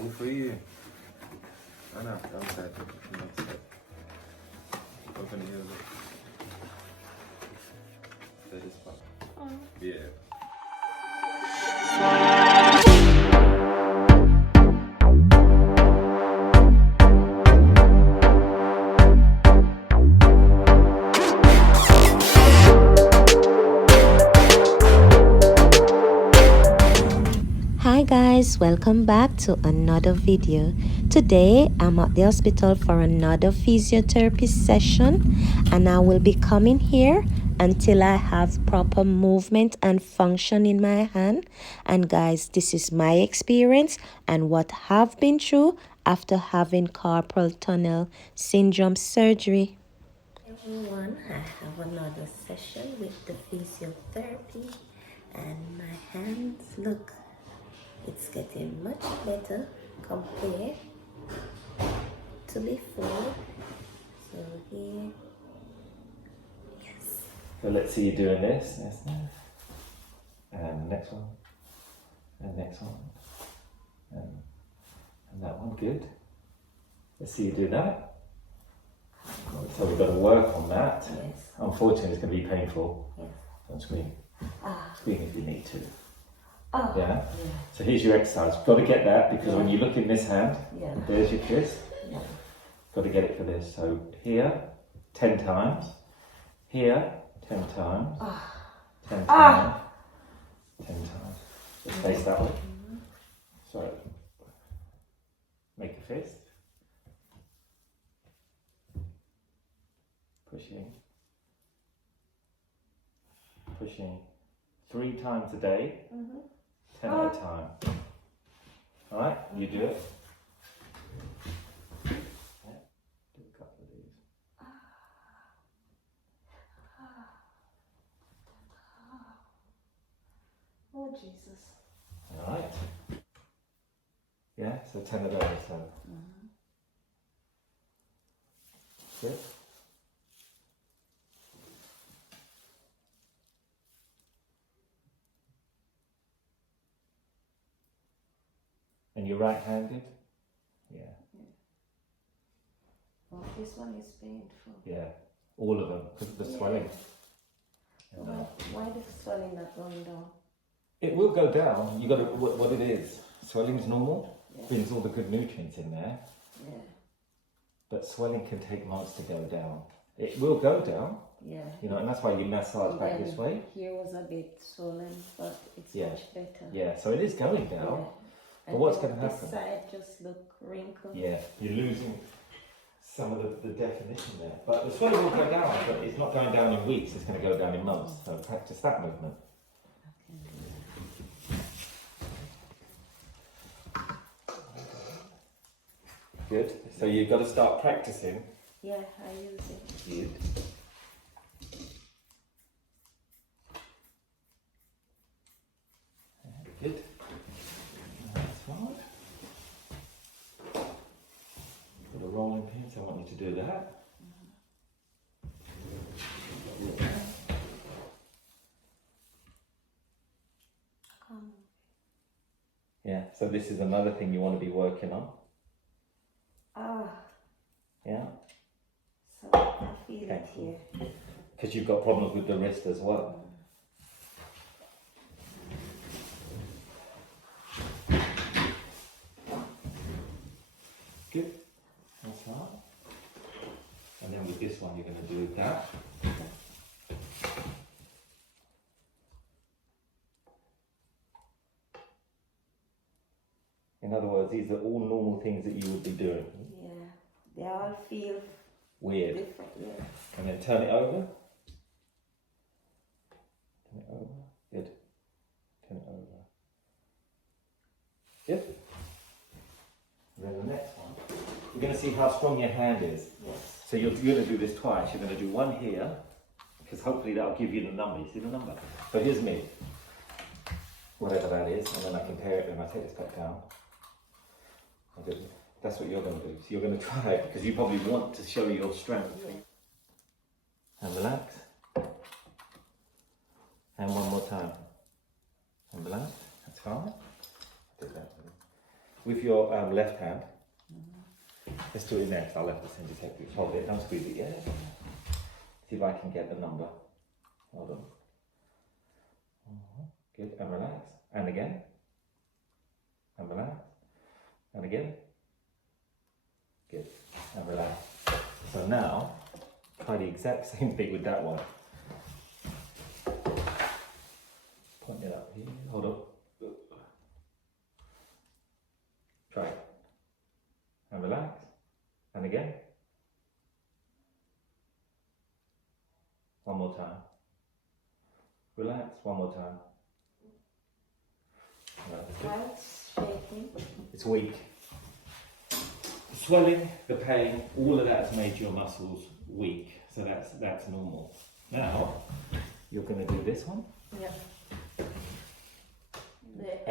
All for you. I know, I'm sad. I'm upset. Open here, look. That is fun. Oh. Yeah. Hi guys, welcome back to another video. Today I'm at the hospital for another physiotherapy session, and I will be coming here until I have proper movement and function in my hand. And guys, this is my experience and what I've been through after having carpal tunnel syndrome surgery. Everyone, I have another session with the physiotherapy, and my hands look, it's getting much better compared to before. So here, yes. So let's see you doing this. That's nice. And next one. And next one. And that one, good. Let's see you do that. So we've got to work on that. Yes. Unfortunately, it's going to be painful. Yes. Don't scream. Scream if you need to. Oh, Yeah? So here's your exercise. Got to get that because when you look in this hand, yeah. there's your fist. Yeah. Got to get it for this. So here, 10 times. Here, 10 times. 10 times. 10 times. Just face that way. So, make a fist. Pushing. Pushing 3 times a day. 10 at a time. Alright, you do it. Yeah, do a couple of these. Oh, Jesus. Alright. Yeah, so 10 of those. So. Good. And you're right-handed? Yeah. Oh, this one is painful. Yeah, all of them, because of the swelling. And, Why the swelling not going down? it will go down. You got to, what it is, swelling's normal, Yeah. brings all the good nutrients in there, Yeah. but swelling can take months to go down. It will go down, Yeah. you know, and that's why you massage back Then this way. Here was a bit swollen, but it's Yeah. much better. Yeah, so it is going down. Yeah. But what's then going to happen? This side just look wrinkled. Yeah, you're losing some of the definition there. But the swelling will go down, but it's not going down in weeks, it's going to go down in months. So practice that movement. Good. So you've got to start practicing. Yeah, I use it. Good. Good. That's fine. Got a rolling pin, so I want you to do that. Yeah, so this is another thing you want to be working on. Yeah? So I feel it here. Because you've got problems with the wrist as well. Good. That's right. And then with this one, you're going to do that. In other words, these are all normal things that you would be doing. Yeah, they all feel Weird. different. Yeah. And then turn it over. Turn it over. Good. Turn it over. Good. And then the next one. You're going to see how strong your hand is. Yes. So you're going to do this twice. You're going to do one here, because hopefully that'll give you the number. You see the number? So here's me. Whatever that is, and then I compare it when I take this back down. That's what you're going to do. So you're going to try it because you probably want to show your strength. And relax. And one more time. And relax. That's fine. Do that. with your left hand. Let's do it next. I'll have to send you take pictures. Hold it, don't squeeze it yet. See if I can get the number. Hold on. Good, and relax. And again. And relax. And again. Good, and relax. So now, try the exact same thing with that one. Point it up here, hold up. Try it. And relax. And again. One more time. Relax, one more time. That's shaking. It's weak. The swelling, the pain, all of that has made your muscles weak. So that's normal. Now, you're going to do this one. Yeah.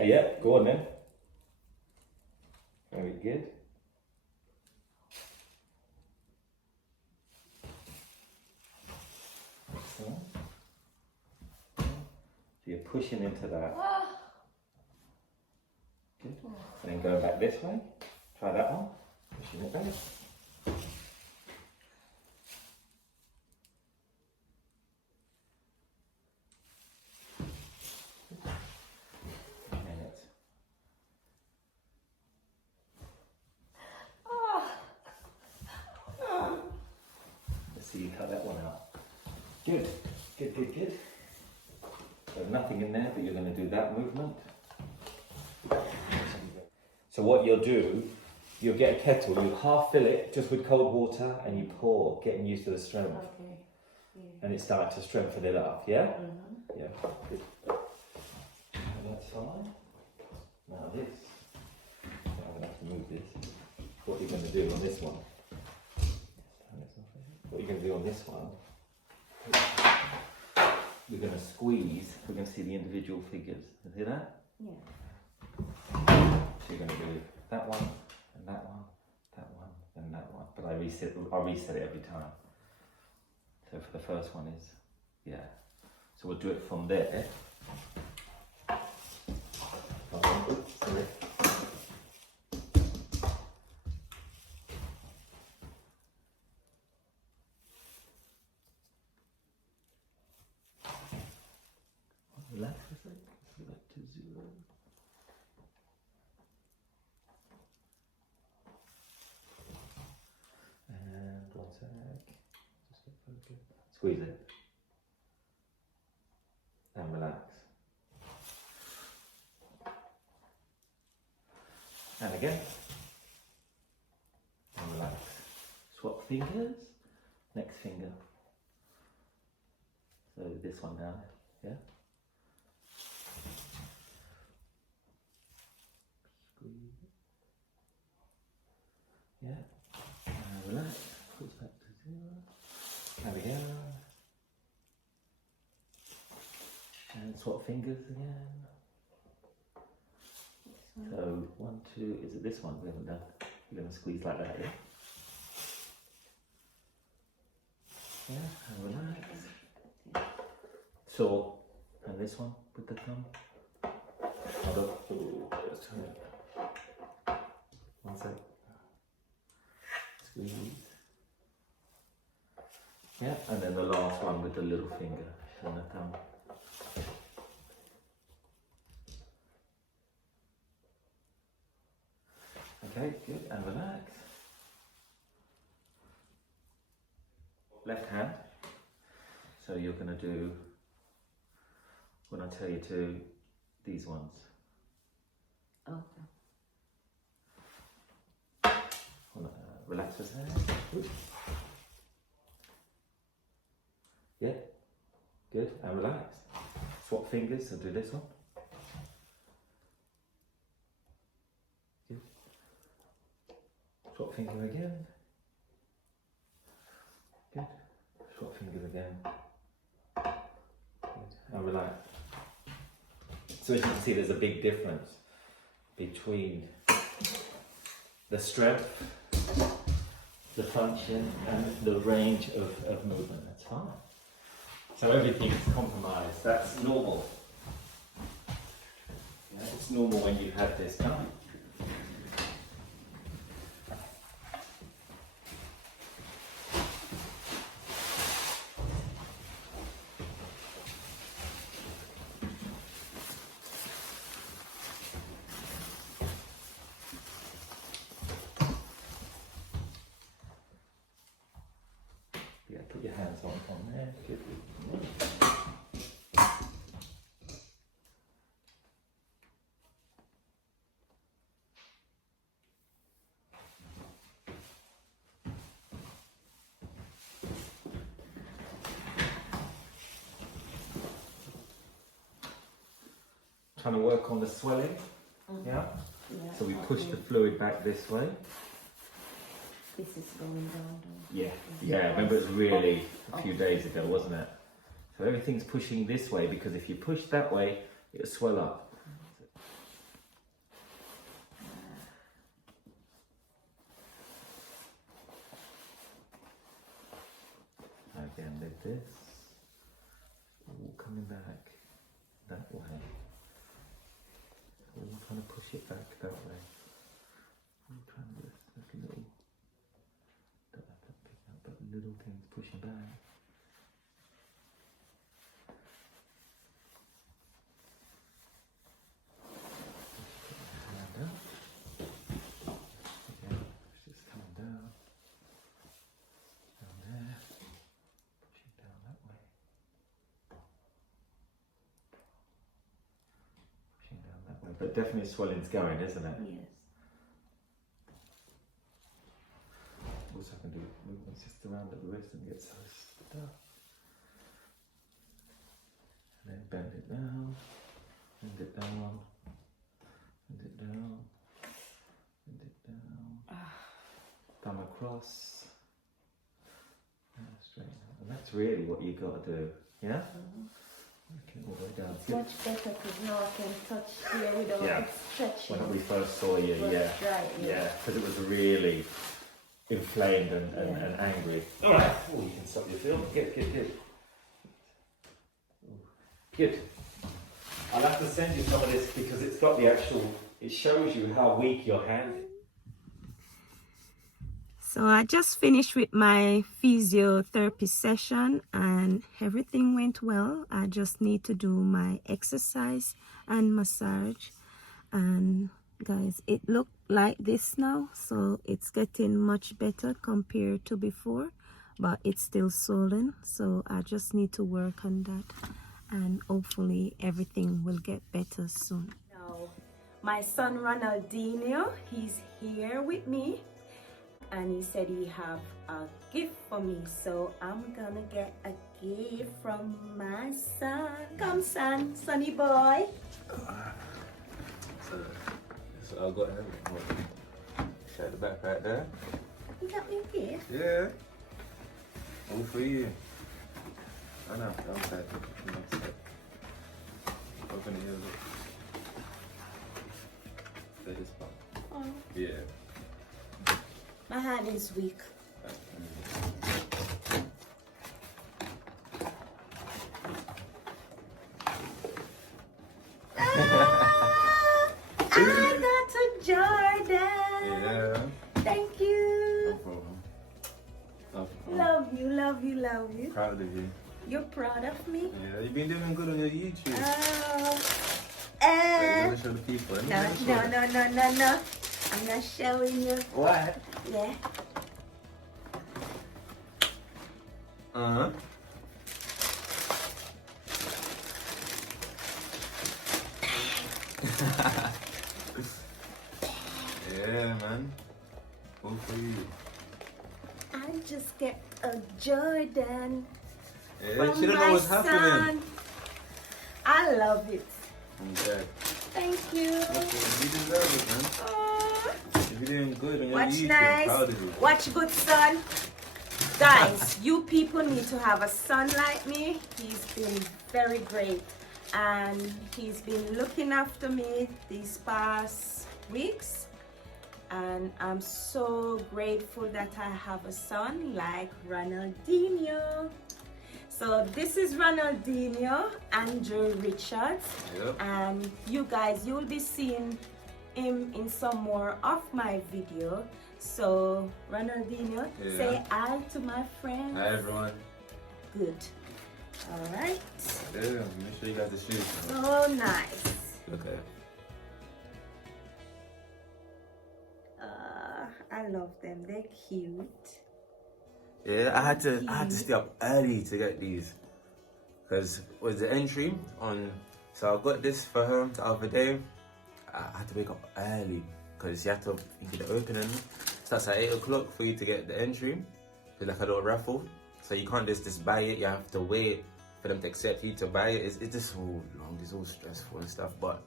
Yeah, go on then. Very good. Excellent. So you're pushing into that. Good. And then going back this way. Try that one. Pushing it back. So you cut that one out. Good, good, good, good. So nothing in there, but you're going to do that movement. So what you'll do, you'll get a kettle, you half fill it just with cold water and you pour, getting used to the strength. Okay. Yeah. And it starts to strengthen it up, yeah? Mm-hmm. Yeah, good. So that's fine. Now this, I'm going to have to move this. What you're going to do on this one. What you're going to do on this one, we're going to squeeze, we're going to see the individual figures. You see that? Yeah. So you're going to do that one, and that one, and that one. But I'll reset it every time. So for the first one is, yeah. So we'll do it from there. Oops, sorry. Relax a sec. Select to 0. And 1 sec. Just get focused. Squeeze it. And relax. And again. And relax. Swap fingers. Next finger. So this one now. Yeah? Squeeze it. Yeah. And relax. Push back to 0. And again. And swap fingers again. So 1, 2. Is it this one we haven't done? You're going to squeeze like that, yeah? Yeah. And relax. So, and this one with the thumb. Hold up. Ooh, let's turn it. 1 sec. Squeeze. Yeah, and then the last one with the little finger and the thumb. Okay, good, and relax. Left hand. So you're going to do, when I tell you to, these ones. Okay. Relax his hand. Yeah, good, and relax. Swap fingers, so do this one. Good. Swap finger again. Good. Swap fingers again. Good. And relax. So as you can see, there's a big difference between the strength, the function, and the range of movement. That's fine. So everything's compromised. That's normal. Yeah, it's normal when you have this done. trying to work on the swelling. Yeah? So we push the fluid back this way. This is going down. Yeah, remember it was really a few days ago, wasn't it? So everything's pushing this way, because if you push that way, it'll swell up. Again, with this, all coming back that way. All trying to push it back that way. All trying to lift this little, don't have to pick up, but little things pushing back. Hand up. Again, it's just coming down. Down there. Pushing down that way. Pushing down that way. But definitely swelling's going, isn't it? Yes. Also I can do movements just around the wrist and get so stuck. And then bend it down, bend it down, bend it down, bend it down. Thumb across. Straighten out. And that's really what you got to do, yeah? Okay, all the way down. It's much better because now I can touch here without it stretching. When we first saw you, yeah, because it was really inflamed and angry. All right, oh, you can stop your film. Good. Good. I'll have to send you some of this because it's got the actual, it shows you how weak your hand is. So I just finished with my physiotherapy session and everything went well. I just need to do my exercise and massage. And guys, it looked like this now, so it's getting much better compared to before, but it's still swollen, so I just need to work on that and hopefully everything will get better soon. Now, my son Ronaldinho, he's here with me and he said he have a gift for me, so I'm gonna get a gift from my son. Come son, sonny boy. So I got him. At the back right there. You got me a gift? Yeah. All for you. I know. Outside. Open the ears up. Say this part. Oh. Yeah. My hand is weak. I got a Jordan. Yeah. Thank you. No problem. No problem. Love you. Proud of you. You're proud of me? Yeah, you've been doing good on your YouTube. Oh. You want to show the people? No. I'm not showing you. What? Yeah. Yeah, man. All for you. I just get a Jordan. Yeah, from she don't know my what's happening. son. I love it. I'm dead. Thank you. You deserve it, man. Aw. You're doing good on your Watch YouTube. nice. Proud of you. Watch good, son. Guys, you people need to have a son like me. He's been very great. And he's been looking after me these past weeks. And I'm so grateful that I have a son like Ronaldinho. So this is Ronaldinho, Andrew Richards. Yep. And you guys, you'll be seeing him in some more of my video. So Ronaldinho, say hi to my friends. Hi everyone. Good. All right. Yeah, make sure you got the shoes. So nice. Okay. I love them. They're cute. Yeah, I had to stay up early to get these, because with the entry on, so I got this for her the other day. I had to wake up early because you get the opening starts at 8 o'clock for you to get the entry. It's like a little raffle, so you can't just buy it. You have to wait for them to accept you to buy it. It's just so long. It's all stressful and stuff. But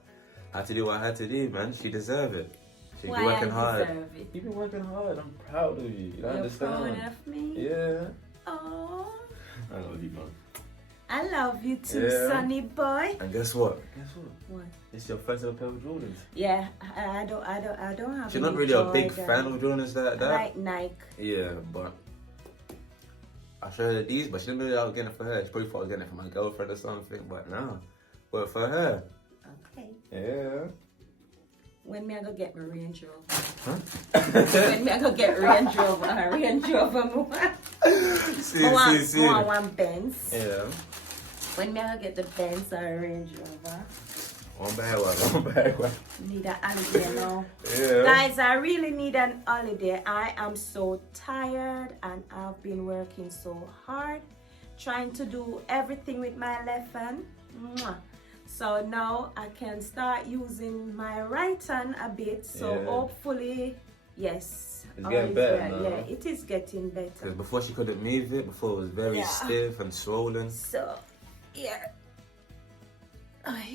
I had to do what I had to do, man. She deserved it. She been Why working I hard. deserve it? You've been working hard. I'm proud of you. You don't You're understand? proud of me? Yeah. Oh, I love you, man. I love you too, Yeah. Sonny boy. And guess what? Guess what? What? It's your first ever pair of Jordans. Yeah, I don't have. She's not any really a joy big there. fan of Jordans like I that. like Nike. Yeah, but I showed her these, but she didn't really I was getting it for her. She probably thought I was getting it for my girlfriend or something, but no. But for her. Okay. Yeah. When me I go get my Range Rover? Huh? When me I go get Range Rover? Range Rover. See. I want one Benz. Yeah. When me I go get the Benz or Range Rover? One bad one. Need a holiday now. Yeah. Guys, I really need an holiday. I am so tired and I've been working so hard trying to do everything with my left hand. Mwah. So now I can start using my right hand a bit. So Yeah. hopefully, yes. It's all getting is better well. now. Yeah, it is getting better. Because before she couldn't move it, before it was very Yeah. stiff and swollen. So, yeah.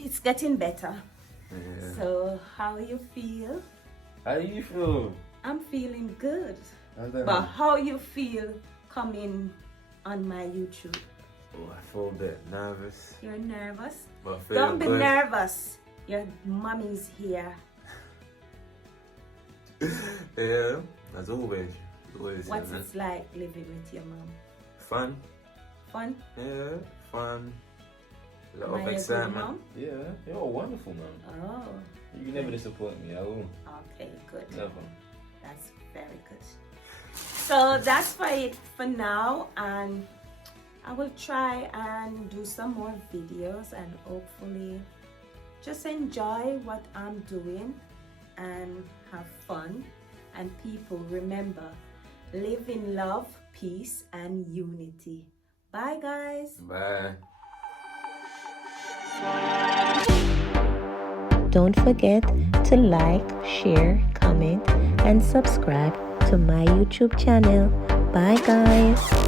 It's getting better. Yeah. So, how you feel? How do you feel? I'm feeling good. I don't But know. how you feel coming on my YouTube? Oh, I feel a bit nervous. You're nervous? But I feel Don't be good. nervous. Your mommy's here. Yeah, as always. Always. What's yeah, it like living with your mom? Fun. Fun? Yeah, fun. A lot Am I of a good excitement. mom? Yeah, you're a wonderful man. Oh, You can never disappoint me at all. okay, good. Never. That's very good. So that's for it for now, and I will try and do some more videos and hopefully just enjoy what I'm doing and have fun. And people, remember, live in love, peace, and unity. Bye, guys. Bye. Don't forget to like, share, comment, and subscribe to my YouTube channel. Bye guys.